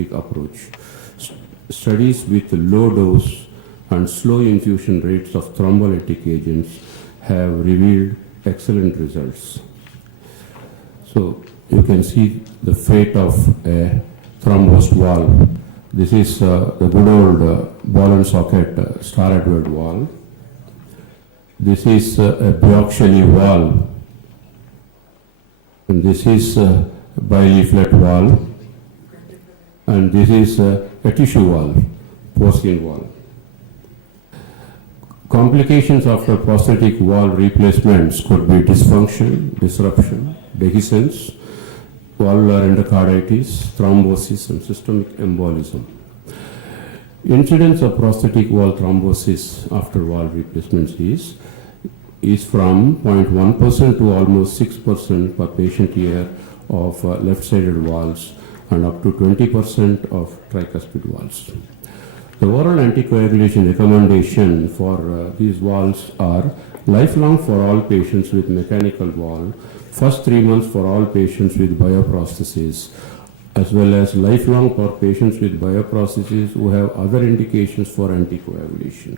approach. Studies with low dose and slow infusion rates of thrombolytic agents have revealed excellent results. So you can see the fate of a thrombosed valve. This is the good old ball and socket Star Edward valve. This is a Bioxley valve, and this is a bileaflet valve, and this is a tissue valve, porcine valve. Complications after prosthetic valve replacements could be dysfunction, disruption, dehiscence, valvular endocarditis, thrombosis, and systemic embolism. Incidence of prosthetic valve thrombosis after valve replacements is from 0.1% to almost 6% per patient year of left-sided valves and up to 20% of tricuspid valves. The oral anticoagulation recommendation for these valves are lifelong for all patients with mechanical valve, first 3 months for all patients with bioprosthesis, as well as lifelong for patients with bioprosthesis who have other indications for anticoagulation.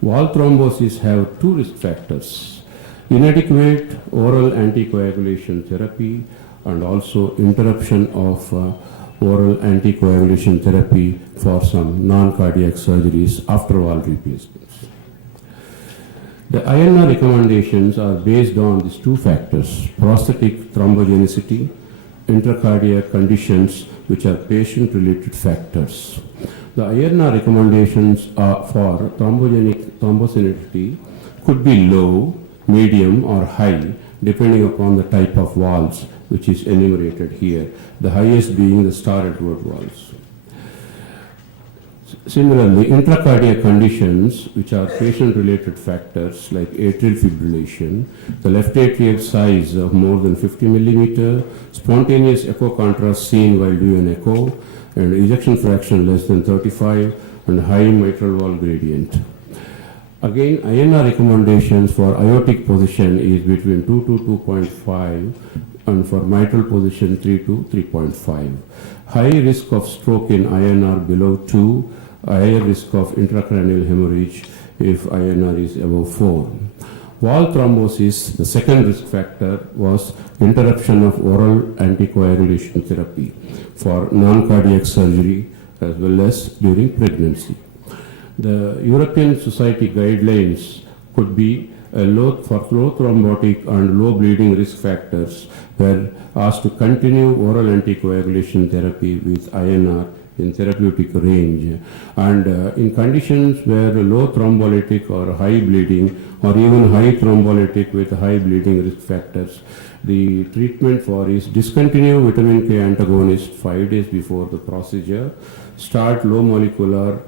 Valve thrombosis have two risk factors: inadequate oral anticoagulation therapy and also interruption of oral anticoagulation therapy for some non-cardiac surgeries after valve replacements. The INR recommendations are based on these two factors: prosthetic thrombogenicity, intracardiac conditions, which are patient-related factors. The INR recommendations for thrombogenicity could be low, medium, or high, depending upon the type of valves, which is enumerated here, the highest being the Star Edward valves. Similarly, intracardiac conditions, which are patient-related factors like atrial fibrillation, the left atrial size of more than 50 millimeter, spontaneous echo contrast seen while doing echo, and ejection fraction less than 35, and high mitral valve gradient. Again, INR recommendations for aortic position is between 2 to 2.5, and for mitral position 3 to 3.5. High risk of stroke in INR below 2, higher risk of intracranial hemorrhage if INR is above 4. Valve thrombosis, the second risk factor, was interruption of oral anticoagulation therapy for non-cardiac surgery as well as during pregnancy. The European Society guidelines could be for low thrombotic and low bleeding risk factors were asked to continue oral anticoagulation therapy with INR in therapeutic range, and in conditions where low thrombolytic or high bleeding or even high thrombolytic with high bleeding risk factors, the treatment for is discontinue vitamin K antagonist 5 days before the procedure, start low molecular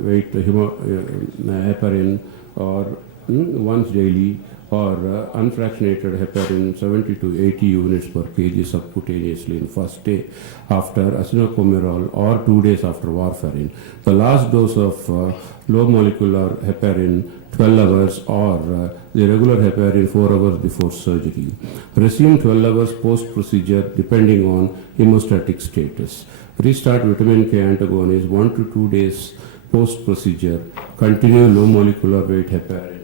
weight heparin or once daily, or unfractionated heparin 70 to 80 units per kg subcutaneously in first day after acinocomerol or 2 days after warfarin. The last dose of low molecular heparin 12 hours or the regular heparin 4 hours before surgery. Resume 12 hours post-procedure depending on hemostatic status. Restart vitamin K antagonist 1 to 2 days post-procedure. Continue low molecular weight heparin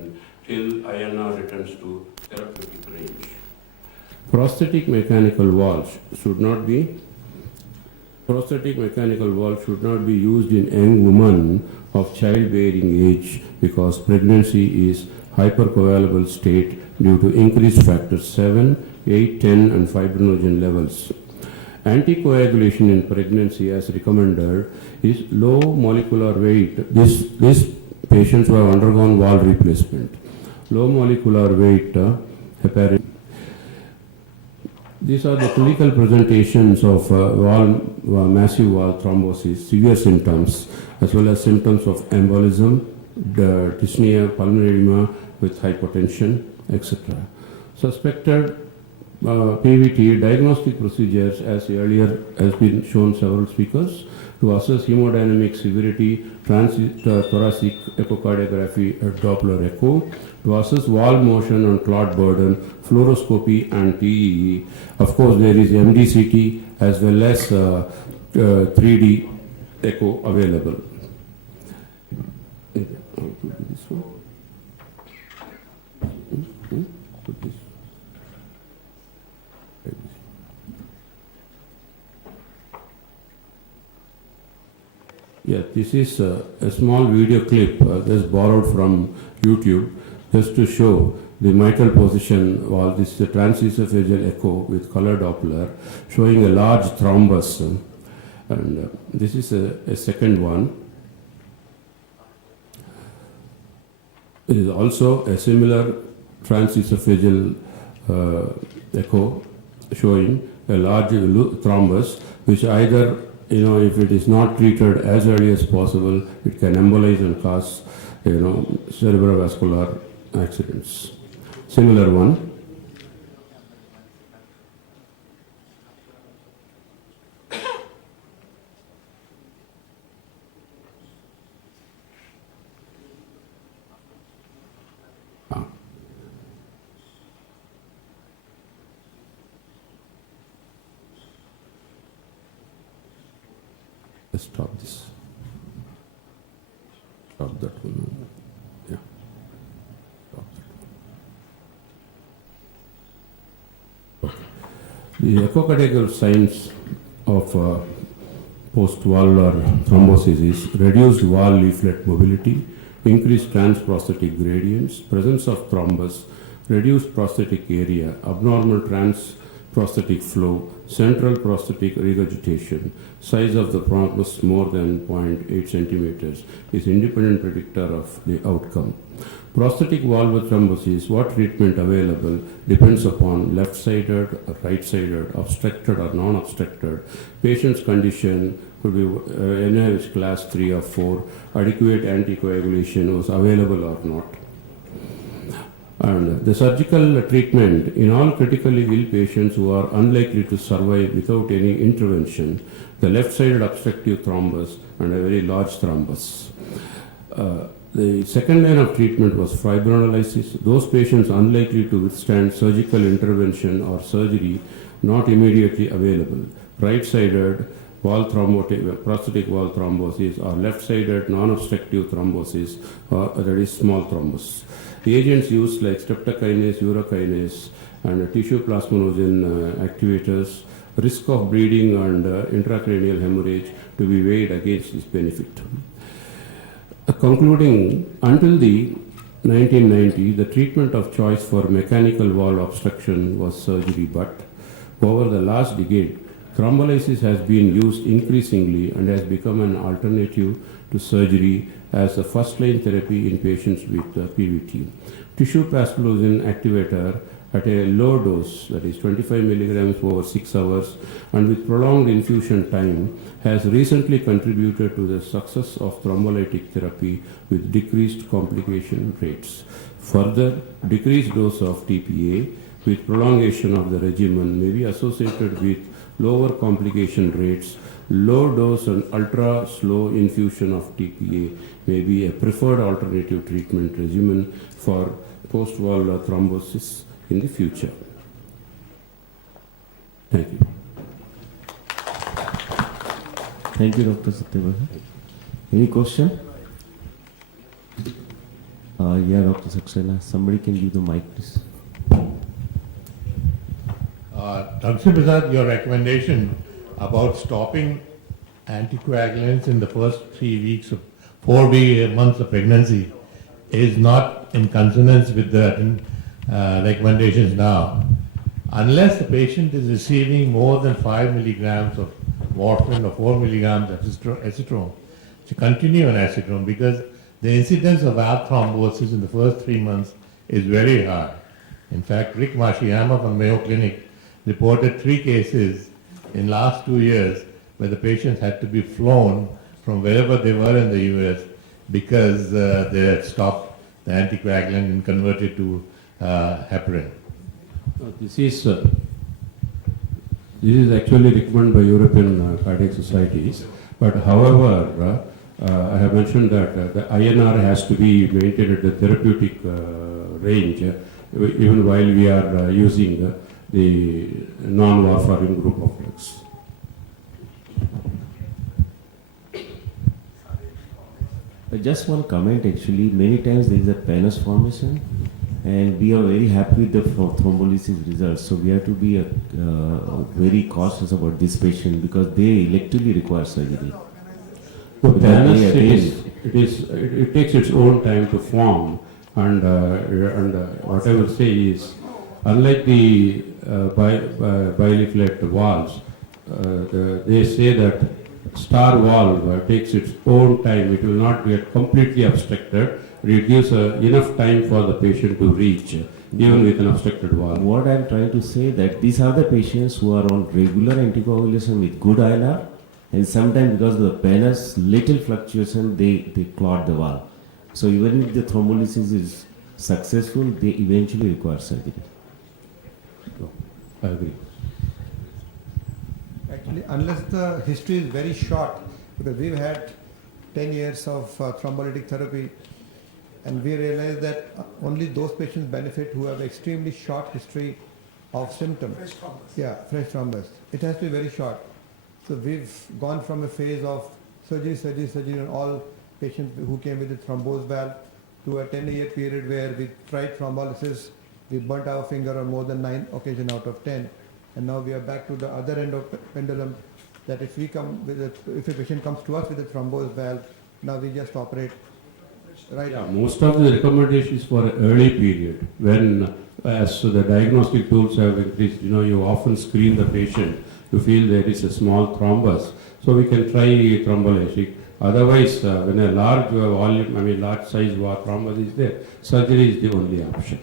till INR returns to therapeutic range. Prosthetic mechanical valves should not be used in young women of childbearing age because pregnancy is hypercoagulable state due to increased factors 7, 8, 10 and fibrinogen levels. Anticoagulation in pregnancy as recommended is low molecular weight. These patients who have undergone valve replacement. Low molecular weight heparin. These are the clinical presentations of massive valve thrombosis, severe symptoms, as well as symptoms of embolism, dyspnea, pulmonary edema with hypotension, etc. Suspected PVT diagnostic procedures, as earlier has been shown several speakers, to assess hemodynamic severity, thoracic echocardiography, Doppler echo, to assess valve motion and clot burden, fluoroscopy and TEE. Of course, there is MDCT as well as 3D echo available. I'll put this one. Put this. Yeah, this is a small video clip that's borrowed from YouTube just to show the mitral position wall. This is a transesophageal echo with color Doppler showing a large thrombus. And this is a second one. It is also a similar transesophageal echo showing a large thrombus, which either, if it is not treated as early as possible, it can embolize and cause, cerebrovascular accidents. Similar one. Let's stop this. Stop that one. Yeah. Stop that one. Okay. The echocardiographic signs of post-valvular thrombosis is reduced valve leaflet mobility, increased transprosthetic gradients, presence of thrombus, reduced prosthetic area, abnormal transprosthetic flow, central prosthetic regurgitation, size of the thrombus more than 0.8 centimeters is independent predictor of the outcome. Prosthetic valvular thrombosis, what treatment available depends upon left-sided, right-sided, obstructed or non-obstructed. Patient's condition could be NIH class 3 or 4, adequate anticoagulation was available or not. And the surgical treatment in all critically ill patients who are unlikely to survive without any intervention, the left-sided obstructive thrombus and a very large thrombus. The second line of treatment was fibrinolysis. Those patients unlikely to withstand surgical intervention or surgery not immediately available. Right-sided prosthetic valve thrombosis or left-sided non-obstructive thrombosis, that is small thrombus. The agents used like streptokinase, urokinase, and tissue plasminogen activators, risk of bleeding and intracranial hemorrhage to be weighed against this benefit. Concluding, until the 1990, the treatment of choice for mechanical valve obstruction was surgery, but over the last decade, thrombolysis has been used increasingly and has become an alternative to surgery as a first-line therapy in patients with PVT. Tissue plasminogen activator at a low dose, that is 25 milligrams over 6 hours, and with prolonged infusion time, has recently contributed to the success of thrombolytic therapy with decreased complication rates. Further, decreased dose of TPA with prolongation of the regimen may be associated with lower complication rates. Low dose and ultra slow infusion of TPA may be a preferred alternative treatment regimen for post-valvular thrombosis in the future. Thank you. Thank you, Dr. Satya. Any question? Yeah, Dr. Saxena. Somebody can give the mic, please. Dr. Prasad, your recommendation about stopping anticoagulants in the first 3 weeks of 4 months of pregnancy is not in consonance with the recommendations now. Unless the patient is receiving more than 5 milligrams of warfarin or 4 milligrams of acetone, to continue on acetone, because the incidence of valve thrombosis in the first 3 months is very high. In fact, Rick Mashiyama from Mayo Clinic reported 3 cases in last 2 years where the patients had to be flown from wherever they were in the US because they had stopped the anticoagulant and converted to heparin. This is actually recommended by European cardiac societies, but however, I have mentioned that the INR has to be maintained at the therapeutic range, even while we are using the non-warfarin group of drugs. Just one comment actually. Many times there is a penis formation, and we are very happy with the thrombolysis results. So we have to be very cautious about this patient because they literally require surgery. The But then penis, they it takes its own time to form, and what I will say is, unlike the bileaflet valves, they say that star valve takes its own time. It will not get completely obstructed. It gives enough time for the patient to reach, even with an obstructed valve. What I am trying to say that these are the patients who are on regular anticoagulation with good INR, and sometimes because of the penis little fluctuation, they clot the valve. So even if the thrombolysis is successful, they eventually require surgery. So, I agree. Actually, unless the history is very short, because we've had 10 years of thrombolytic therapy, and we realize that only those patients benefit who have extremely short history of symptoms. Fresh thrombus. Yeah, fresh thrombus. It has to be very short. So we've gone from a phase of surgery on all patients who came with a thrombosed valve to a 10-year period where we tried thrombolysis, we burnt our finger on more than 9 occasions out of 10. And now we are back to the other end of pendulum, that if a patient comes to us with a thrombosed valve, now we just operate. Right. Yeah, most of the recommendations for an early period, when as the diagnostic tools have increased, you often screen the patient to feel there is a small thrombus, so we can try thrombolytic. Otherwise, when a large volume, large size thrombus is there, surgery is the only option.